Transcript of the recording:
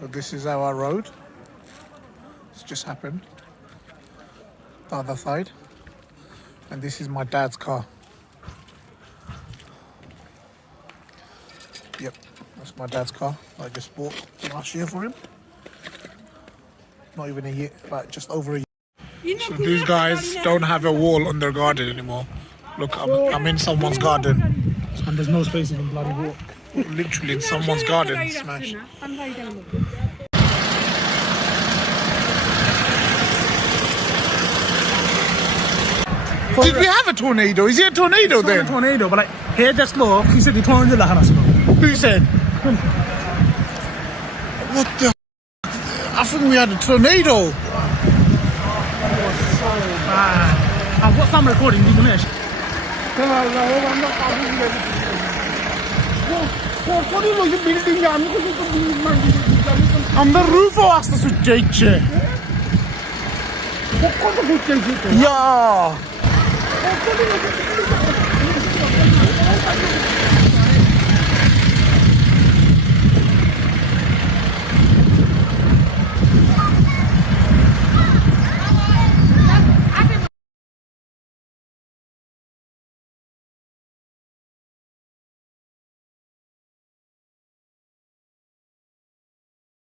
So this is our road. It's just happened. The other side. And this is my dad's car. Yep, that's my dad's car. I just bought last year for him. Not even a year, but just over a year. So these guys don't have a wall on their garden anymore. Look, I'm in someone's garden. And there's no space even bloody walk. Literally in someone's garden, smashed. Did we have a tornado? Is it a tornado then? A tornado, but like here just low. He said the tornado la hana. Who said? What the? I think we had a tornado. It was so bad. I've got some recording. You can hear. On the roof of us, that's what Jake. Yeah.